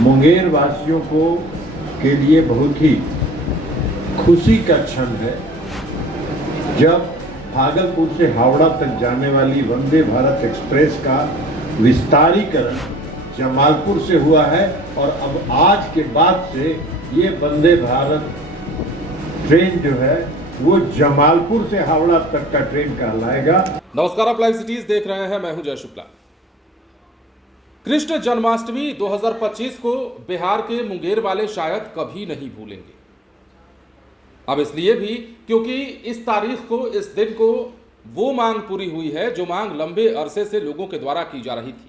मुंगेर वासियों को के लिए बहुत ही खुशी का क्षण है जब भागलपुर से हावड़ा तक जाने वाली वंदे भारत एक्सप्रेस का विस्तारीकरण जमालपुर से हुआ है और अब आज के बाद से ये वंदे भारत ट्रेन जो है वो जमालपुर से हावड़ा तक का ट्रेन कहलाएगा। नमस्कार, आप लाइव सिटीज देख रहे हैं। मैं हूं जय शुक्ला। कृष्ण जन्माष्टमी 2025 को बिहार के मुंगेर वाले शायद कभी नहीं भूलेंगे। अब इसलिए भी क्योंकि इस तारीख को, इस दिन को वो मांग पूरी हुई है जो मांग लंबे अरसे से लोगों के द्वारा की जा रही थी।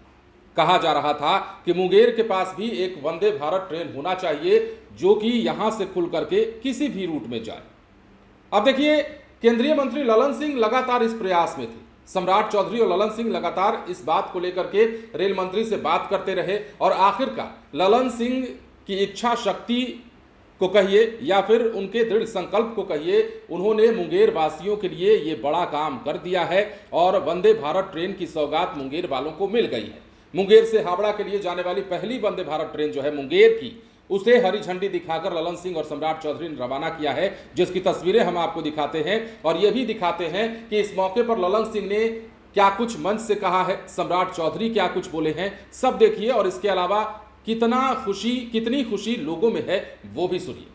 कहा जा रहा था कि मुंगेर के पास भी एक वंदे भारत ट्रेन होना चाहिए जो कि यहां से खुल करके किसी भी रूट में जाए। अब देखिए, केंद्रीय मंत्री ललन सिंह लगातार इस प्रयास में थे। सम्राट चौधरी और ललन सिंह लगातार इस बात को लेकर के रेल मंत्री से बात करते रहे और आखिरकार ललन सिंह की इच्छा शक्ति को कहिए या फिर उनके दृढ़ संकल्प को कहिए, उन्होंने मुंगेर वासियों के लिए ये बड़ा काम कर दिया है और वंदे भारत ट्रेन की सौगात मुंगेर वालों को मिल गई है। मुंगेर से हावड़ा के लिए जाने वाली पहली वंदे भारत ट्रेन जो है मुंगेर की, उसे हरी झंडी दिखाकर ललन सिंह और सम्राट चौधरी ने रवाना किया है, जिसकी तस्वीरें हम आपको दिखाते हैं और यह भी दिखाते हैं कि इस मौके पर ललन सिंह ने क्या कुछ मंच से कहा है, सम्राट चौधरी क्या कुछ बोले हैं, सब देखिए। और इसके अलावा कितनी खुशी लोगों में है वो भी सुनिए।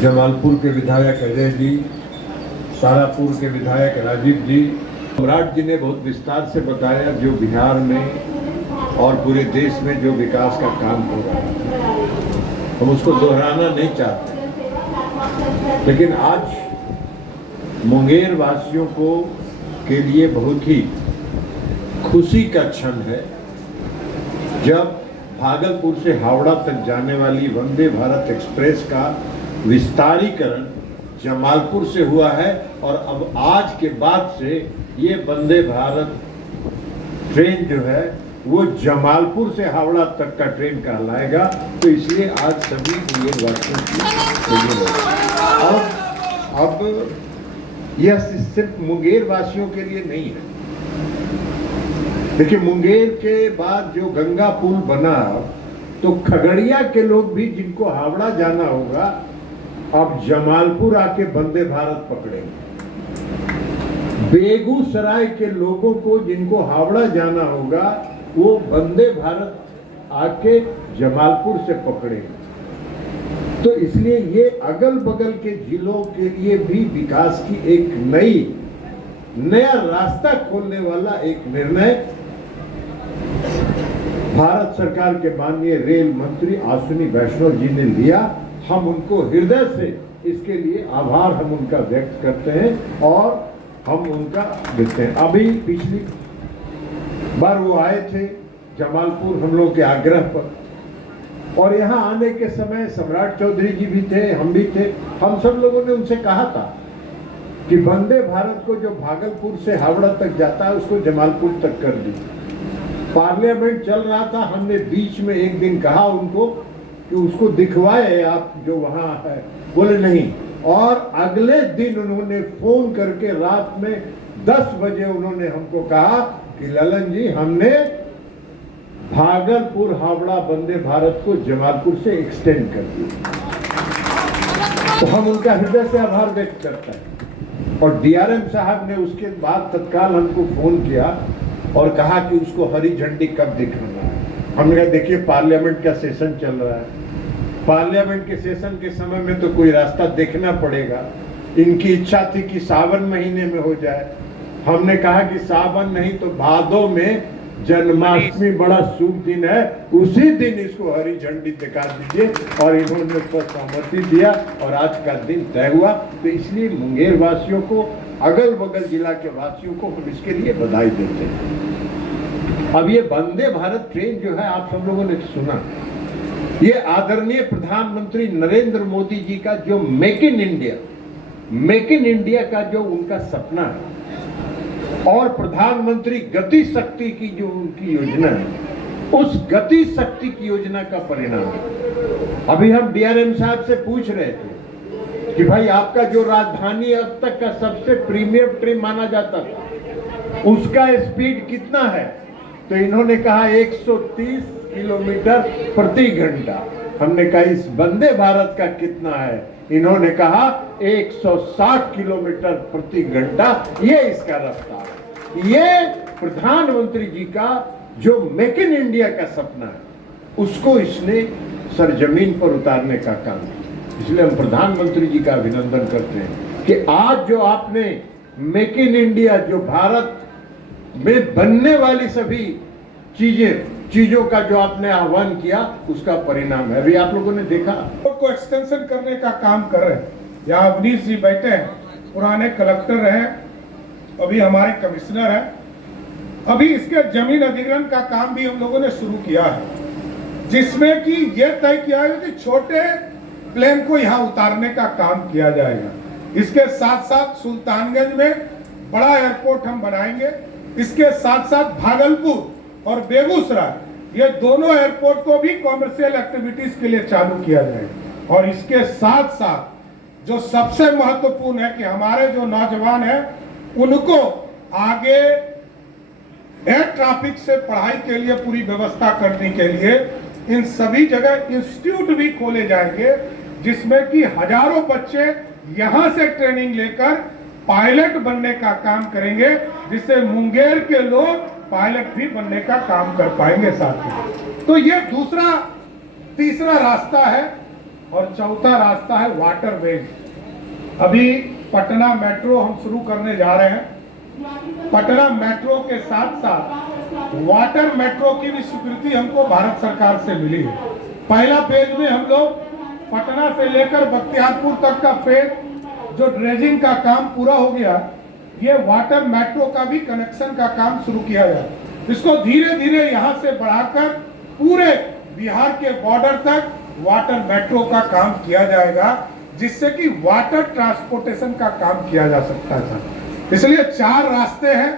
जमालपुर के विधायक अजय जी, तारापुर के विधायक राजीव जी, सम्राट जी ने बहुत विस्तार से बताया जो बिहार में और पूरे देश में जो विकास का काम हो रहा है, हम उसको दोहराना नहीं चाहते। लेकिन आज मुंगेर वासियों को के लिए बहुत ही खुशी का क्षण है जब भागलपुर से हावड़ा तक जाने वाली वंदे भारत एक्सप्रेस का विस्तारीकरण जमालपुर से हुआ है और अब आज के बाद से ये वंदे भारत ट्रेन जो है वो जमालपुर से हावड़ा तक का ट्रेन कहलाएगा। तो इसलिए आज सभी मुंगेर वासियों की अब यह सिर्फ मुंगेर वासियों के लिए नहीं है। देखिए, मुंगेर के बाद जो गंगा पुल बना तो खगड़िया के लोग भी जिनको हावड़ा जाना होगा अब जमालपुर आके वंदे भारत पकड़ेंगे। बेगूसराय के लोगों को जिनको हावड़ा जाना होगा वो वंदे भारत आके जमालपुर से पकड़ेंगे। तो इसलिए ये अगल बगल के जिलों के लिए भी विकास की एक नया रास्ता खोलने वाला एक निर्णय भारत सरकार के माननीय रेल मंत्री अश्विनी वैष्णव जी ने लिया। हम उनको हृदय से इसके लिए आभार हम उनका व्यक्त करते हैं और हम उनका देते हैं। अभी पिछली बार वो आए थे जमालपुर हम लोग के आग्रह पर और यहाँ आने के समय सम्राट चौधरी जी भी थे, हम भी थे। हम सब लोगों ने उनसे कहा था कि वंदे भारत को जो भागलपुर से हावड़ा तक जाता है उसको जमालपुर तक कर दी। पार्लियामेंट चल रहा था, हमने बीच में एक दिन कहा उनको कि उसको दिखवाए आप जो वहां है, बोले नहीं। और अगले दिन उन्होंने फोन करके रात में 10 बजे उन्होंने हमको कहा कि ललन जी, हमने भागलपुर हावड़ा वंदे भारत को जमालपुर से एक्सटेंड कर दिया। तो हम उनका हृदय से आभार व्यक्त करते हैं। और डीआरएम साहब ने उसके बाद तत्काल हमको फोन किया और कहा कि उसको हरी झंडी कब दिखाना है। हमने कहा देखिए पार्लियामेंट का सेशन चल रहा है, पार्लियामेंट के सेशन के समय में तो कोई रास्ता देखना पड़ेगा। इनकी इच्छा थी कि सावन महीने में हो जाए। हमने कहा कि सावन नहीं तो भादो में जन्माष्टमी बड़ा शुभ दिन है, उसी दिन इसको हरी झंडी दिखा दीजिए। और इन्होंने उस पर सहमति दिया और आज का दिन तय हुआ। तो इसलिए मुंगेर वासियों को, अगल बगल जिला के वासियों को हम इसके लिए बधाई देते हैं। अब ये वंदे भारत ट्रेन जो है, आप सब लोगों ने सुना, ये आदरणीय प्रधानमंत्री नरेंद्र मोदी जी का जो मेक इन इंडिया का जो उनका सपना है और प्रधानमंत्री गति शक्ति की जो उनकी योजना है, उस गति शक्ति की योजना का परिणाम है। अभी हम डीआरएम साहब से पूछ रहे थे कि भाई आपका जो राजधानी अब तक का सबसे प्रीमियम ट्रेन माना जाता था, उसका स्पीड कितना है? तो इन्होंने कहा 130 किलोमीटर प्रति घंटा। हमने कहा इस वंदे भारत का कितना है? इन्होंने कहा 160 किलोमीटर प्रति घंटा, ये इसका रफ्तार है। ये प्रधानमंत्री जी का जो मेक इन इंडिया का सपना है, उसको इसने सरजमीन पर उतारने का काम किया। इसलिए हम प्रधानमंत्री जी का अभिनंदन करते हैं कि आज जो आपने मेक इन इंडिया, जो भारत में बनने वाली सभी चीजों का जो आपने आह्वान किया, उसका परिणाम है। अभी आप लोगों ने देखा को एक्सटेंशन करने का काम कर रहे हैं। यहाँ अवनीश जी बैठे हैं, पुराने कलेक्टर रहे, अभी हमारे कमिश्नर हैं। अभी इसके जमीन अधिग्रहण का काम भी हम लोगों ने शुरू किया है, जिसमें कि यह तय किया है कि छोटे प्लेन को यहाँ उतारने का काम किया जाएगा। इसके साथ साथ सुल्तानगंज में बड़ा एयरपोर्ट हम बनाएंगे। इसके साथ साथ भागलपुर और बेगूसराय, ये दोनों एयरपोर्ट को भी कॉमर्शियल एक्टिविटीज के लिए चालू किया जाएगा। और इसके साथ साथ जो सबसे महत्वपूर्ण है कि हमारे जो नौजवान हैं, उनको आगे एयर ट्रैफिक से पढ़ाई के लिए पूरी व्यवस्था करने के लिए इन सभी जगह इंस्टीट्यूट भी खोले जाएंगे, जिसमें कि हजारों बच्चे यहां से ट्रेनिंग लेकर पायलट बनने का काम करेंगे, जिससे मुंगेर के लोग पायलट भी बनने का काम कर पाएंगे साथी। तो ये दूसरा, तीसरा रास्ता है। और चौथा रास्ता है वाटरवेज। अभी पटना मेट्रो हम शुरू करने जा रहे हैं। पटना मेट्रो के साथ साथ वाटर मेट्रो की भी स्वीकृति हमको भारत सरकार से मिली है। पहला फेज में हम लोग पटना से लेकर बख्तियारपुर तक का फेज, जो ड्रेजिंग का काम पूरा हो गया, ये वाटर मेट्रो का भी कनेक्शन का काम शुरू किया जाए। इसको धीरे धीरे यहाँ से बढ़ाकर पूरे बिहार के बॉर्डर तक वाटर मेट्रो का काम किया जाएगा, जिससे कि वाटर ट्रांसपोर्टेशन का काम किया जा सकता है। इसलिए 4 रास्ते हैं,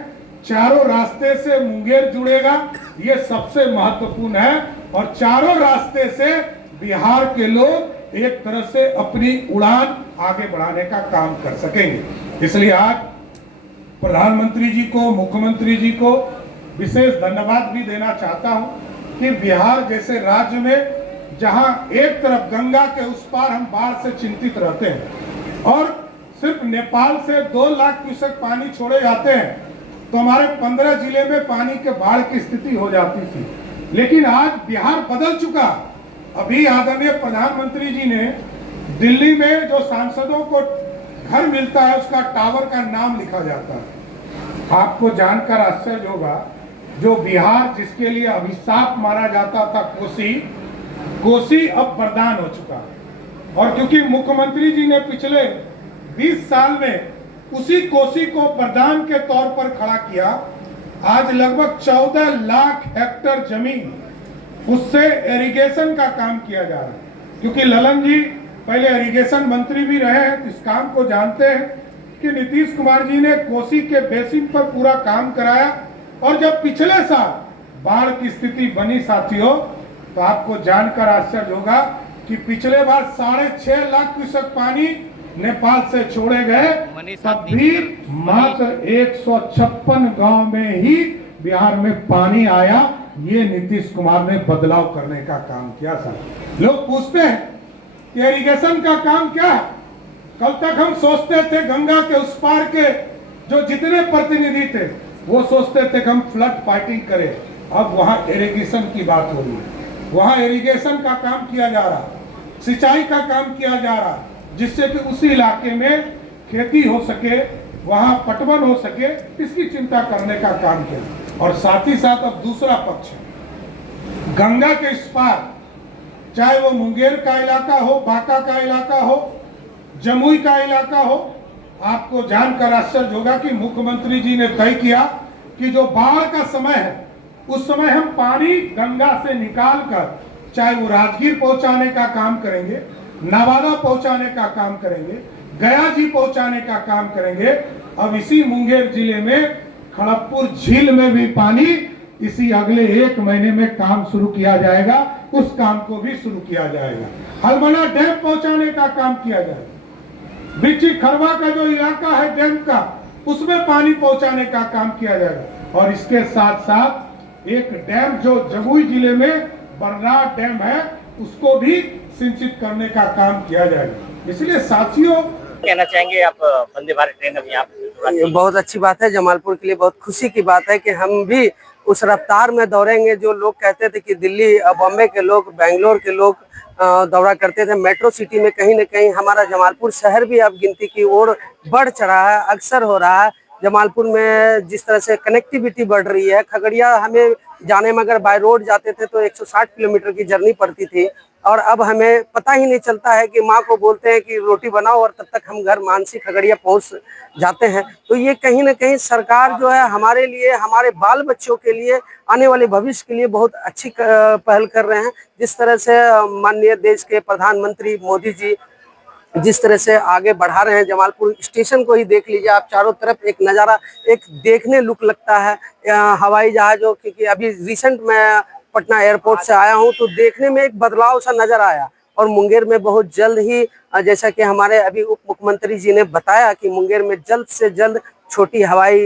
चारों रास्ते से मुंगेर जुड़ेगा, ये सबसे महत्वपूर्ण है। और चारों रास्ते से बिहार के लोग एक तरह से अपनी उड़ान आगे बढ़ाने का काम कर सकेंगे। इसलिए आज प्रधानमंत्री जी को, मुख्यमंत्री जी को विशेष धन्यवाद भी देना चाहता हूं कि बिहार जैसे राज्य में, जहां एक तरफ गंगा के उस पार हम बाढ़ से चिंतित रहते हैं और सिर्फ नेपाल से 2 लाख क्यूसेक पानी छोड़े जाते हैं, तो हमारे 15 जिले में पानी के बाढ़ की स्थिति हो जाती थी। लेकिन आज बिहार बदल चुका। अभी आदरणीय प्रधानमंत्री जी ने दिल्ली में जो सांसदों को घर मिलता है, उसका टावर का नाम लिखा जाता है। आपको जानकर आश्चर्य होगा, जो बिहार जिसके लिए अभिशाप माना जाता था कोसी अब वरदान हो चुका है। और क्योंकि मुख्यमंत्री जी ने पिछले 20 साल में उसी कोसी को वरदान के तौर पर खड़ा किया, आज लगभग 14 लाख हेक्टेयर जमीन, उससे इरिगेशन का काम किया जा रहा है। क्योंकि ललन जी पहले इरिगेशन मंत्री भी रहे हैं, इस काम को जानते हैं कि नीतीश कुमार जी ने कोसी के बेसिन पर पूरा काम कराया। और जब पिछले साल बाढ़ की स्थिति बनी साथियों, तो आपको जानकर आश्चर्य होगा कि पिछले बार 6.5 लाख क्यूसेक पानी नेपाल से छोड़े गए, तब भी मात्र 156 गांव में ही बिहार में पानी आया। ये नीतीश कुमार ने बदलाव करने का काम किया। सर लोग पूछते हैं कि इरिगेशन का काम क्या है। कल तक हम सोचते थे गंगा के उस पार के जो जितने प्रतिनिधि थे, वो सोचते थे कि हम फ्लड फाइटिंग करें। अब वहां इरिगेशन की बात हो रही है, वहां इरिगेशन का काम किया जा रहा है। सिंचाई का काम किया जा रहा है, जिससे कि उसी इलाके में खेती हो सके, वहां पटवन हो सके, इसकी चिंता करने का काम किया। और साथ ही साथ अब दूसरा पक्ष है, गंगा के इस पार, चाहे वो मुंगेर का इलाका हो, बांका का इलाका हो, जमुई का इलाका हो, आपको जानकर आश्चर्य होगा कि मुख्यमंत्री जी ने तय किया कि जो बाढ़ का समय है उस समय हम पानी गंगा से निकाल कर चाहे वो राजगीर पहुंचाने का काम करेंगे, नवादा पहुंचाने का काम करेंगे, गया जी पहुंचाने का काम करेंगे। अब इसी मुंगेर जिले में खड़गपुर झील में भी पानी इसी अगले 1 महीने में काम शुरू किया जाएगा, उस काम को भी शुरू किया जाएगा। हलमना डैम पहुंचाने का काम किया जाएगा। बिच्ची खरवा का जो इलाका है डैम का, उसमें पानी पहुंचाने का काम किया जाएगा। और इसके साथ साथ एक डैम जो जमुई जिले में बरनार डैम है, उसको भी सिंचित करने का काम किया जाएगा। इसलिए साथियों, कहना चाहेंगे आप वंदे भारत ट्रेन अभी आप? ये बहुत अच्छी बात है, जमालपुर के लिए बहुत खुशी की बात है कि हम भी उस रफ्तार में दौड़ेंगे जो लोग कहते थे कि दिल्ली, बॉम्बे के लोग, बेंगलोर के लोग दौड़ा करते थे। मेट्रो सिटी में कहीं न कहीं हमारा जमालपुर शहर भी अब गिनती की ओर बढ़ चढ़ा है, अक्सर हो रहा है। जमालपुर में जिस तरह से कनेक्टिविटी बढ़ रही है, खगड़िया हमें जाने में अगर बाय रोड जाते थे तो 160 किलोमीटर की जर्नी पड़ती थी, और अब हमें पता ही नहीं चलता है कि माँ को बोलते हैं कि रोटी बनाओ और तब तक हम घर मानसी खगड़िया पहुँच जाते हैं। तो ये कहीं ना कहीं सरकार जो है हमारे लिए, हमारे बाल बच्चों के लिए, आने वाले भविष्य के लिए बहुत अच्छी पहल कर रहे हैं। जिस तरह से माननीय देश के प्रधानमंत्री मोदी जी जिस तरह से आगे बढ़ा रहे हैं, जमालपुर स्टेशन को ही देख लीजिए आप, चारों तरफ एक नज़ारा, एक देखने लुक लगता है। हवाई जहाज़ों, क्योंकि अभी रिसेंट में पटना एयरपोर्ट से आया हूं तो देखने में एक बदलाव सा नजर आया। और मुंगेर में बहुत जल्द ही, जैसा कि हमारे अभी उप मुख्यमंत्री जी ने बताया कि मुंगेर में जल्द से जल्द छोटी हवाई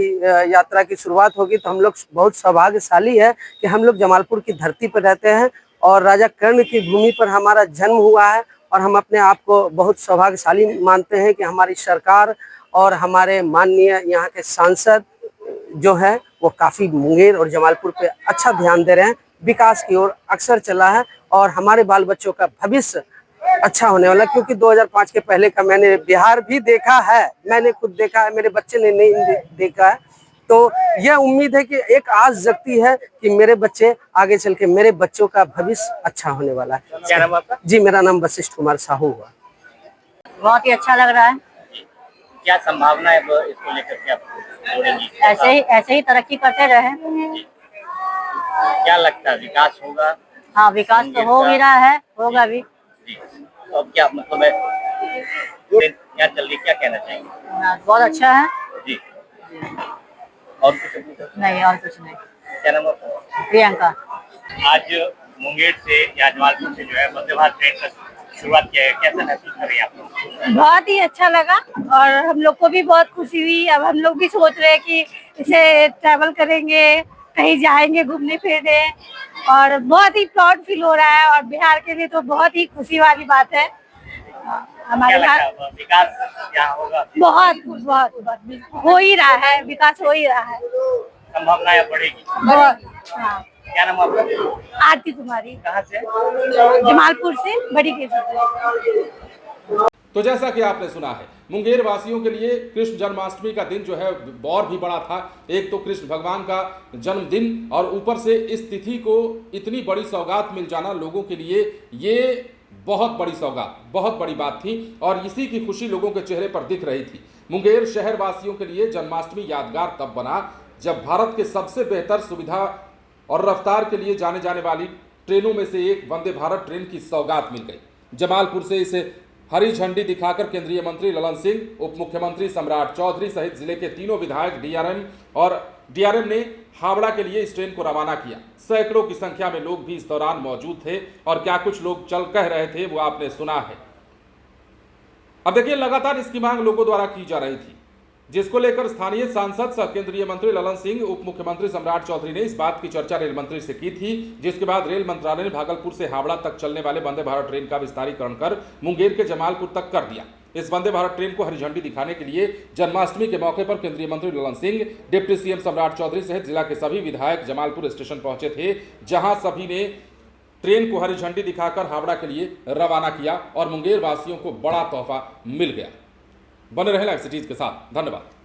यात्रा की शुरुआत होगी। तो हम लोग बहुत सौभाग्यशाली है कि हम लोग जमालपुर की धरती पर रहते हैं और राजा कर्ण की भूमि पर हमारा जन्म हुआ है। और हम अपने आप को बहुत सौभाग्यशाली मानते हैं कि हमारी सरकार और हमारे माननीय यहाँ के सांसद जो है वो काफ़ी मुंगेर और जमालपुर पे अच्छा ध्यान दे रहे हैं, विकास की ओर अक्सर चला है और हमारे बाल बच्चों का भविष्य अच्छा होने वाला। क्योंकि 2005 के पहले का मैंने बिहार भी देखा है, मैंने खुद देखा है, मेरे बच्चे ने नहीं देखा है। तो यह उम्मीद है कि एक आस जगती है कि मेरे बच्चे आगे चल के, मेरे बच्चों का भविष्य अच्छा होने वाला है। क्या नाम आपका? जी, मेरा नाम वशिष्ठ कुमार साहू हुआ। बहुत ही अच्छा लग रहा है। क्या संभावना है इसको लेकर के आप जोड़ेंगी? ऐसे ही तरक्की करते रहे। क्या लगता है विकास होगा? हाँ, विकास तो हो भी रहा है, होगा भी जी। तो अब क्या मतलब है, क्या चल रही, क्या कहना चाहेंगे? बहुत अच्छा है जी। और कुछ नहीं, और कुछ नहीं। क्या नाम आपका? प्रियंका। आज मुंगेर से या जमालपुर से जो है वंदे भारत ट्रेन का शुरुआत किया है, कैसा महसूस कर रही है आप लोग? बहुत ही अच्छा लगा और हम लोग को भी बहुत खुशी हुई। अब हम लोग भी सोच रहे हैं कि इसे ट्रैवल करेंगे, कहीं जाएंगे घूमने फिरने, और बहुत ही प्राउड फील हो रहा है। और बिहार के लिए तो बहुत ही खुशी वाली बात है। हमारे बिहार विकास यहाँ होगा? बहुत हो ही रहा है, विकास हो ही रहा है, संभावनाएं बढ़ेगी बहुत। हाँ। क्या नाम आपका? आरती कुमारी। कहाँ से? जमालपुर से, बड़ी केसर। तो जैसा कि आपने सुना है, मुंगेर वासियों के लिए कृष्ण जन्माष्टमी का दिन जो है और भी बड़ा था। एक तो कृष्ण भगवान का जन्मदिन और ऊपर से इस तिथि को इतनी बड़ी सौगात मिल जाना लोगों के लिए ये बहुत बड़ी सौगात, बहुत बड़ी बात थी और इसी की खुशी लोगों के चेहरे पर दिख रही थी। मुंगेर शहर वासियों के लिए जन्माष्टमी यादगार तब बना जब भारत के सबसे बेहतर सुविधा और रफ्तार के लिए जाने जाने वाली ट्रेनों में से एक वंदे भारत ट्रेन की सौगात मिल गई। जमालपुर से इसे हरी झंडी दिखाकर केंद्रीय मंत्री ललन सिंह, उप मुख्यमंत्री सम्राट चौधरी सहित जिले के तीनों विधायक डीआरएम ने हावड़ा के लिए इस ट्रेन को रवाना किया। सैकड़ों की संख्या में लोग भी इस दौरान मौजूद थे और क्या कुछ लोग चल कह रहे थे वो आपने सुना है। अब देखिए, लगातार इसकी मांग लोगों द्वारा की जा रही थी, जिसको लेकर स्थानीय सांसद सह केंद्रीय मंत्री ललन सिंह, उप मुख्यमंत्री सम्राट चौधरी ने इस बात की चर्चा रेल मंत्री से की थी, जिसके बाद रेल मंत्रालय ने भागलपुर से हावड़ा तक चलने वाले वंदे भारत ट्रेन का विस्तारीकरण कर मुंगेर के जमालपुर तक कर दिया। इस वंदे भारत ट्रेन को हरी झंडी दिखाने के लिए जन्माष्टमी के मौके पर केंद्रीय मंत्री ललन सिंह, डिप्टी सीएम सम्राट चौधरी सहित जिला के सभी विधायक जमालपुर स्टेशन पहुंचे थे, जहां सभी ने ट्रेन को हरी झंडी दिखाकर हावड़ा के लिए रवाना किया और मुंगेर वासियों को बड़ा तोहफा मिल गया। बने रहें लाइव सिटीज के साथ। धन्यवाद।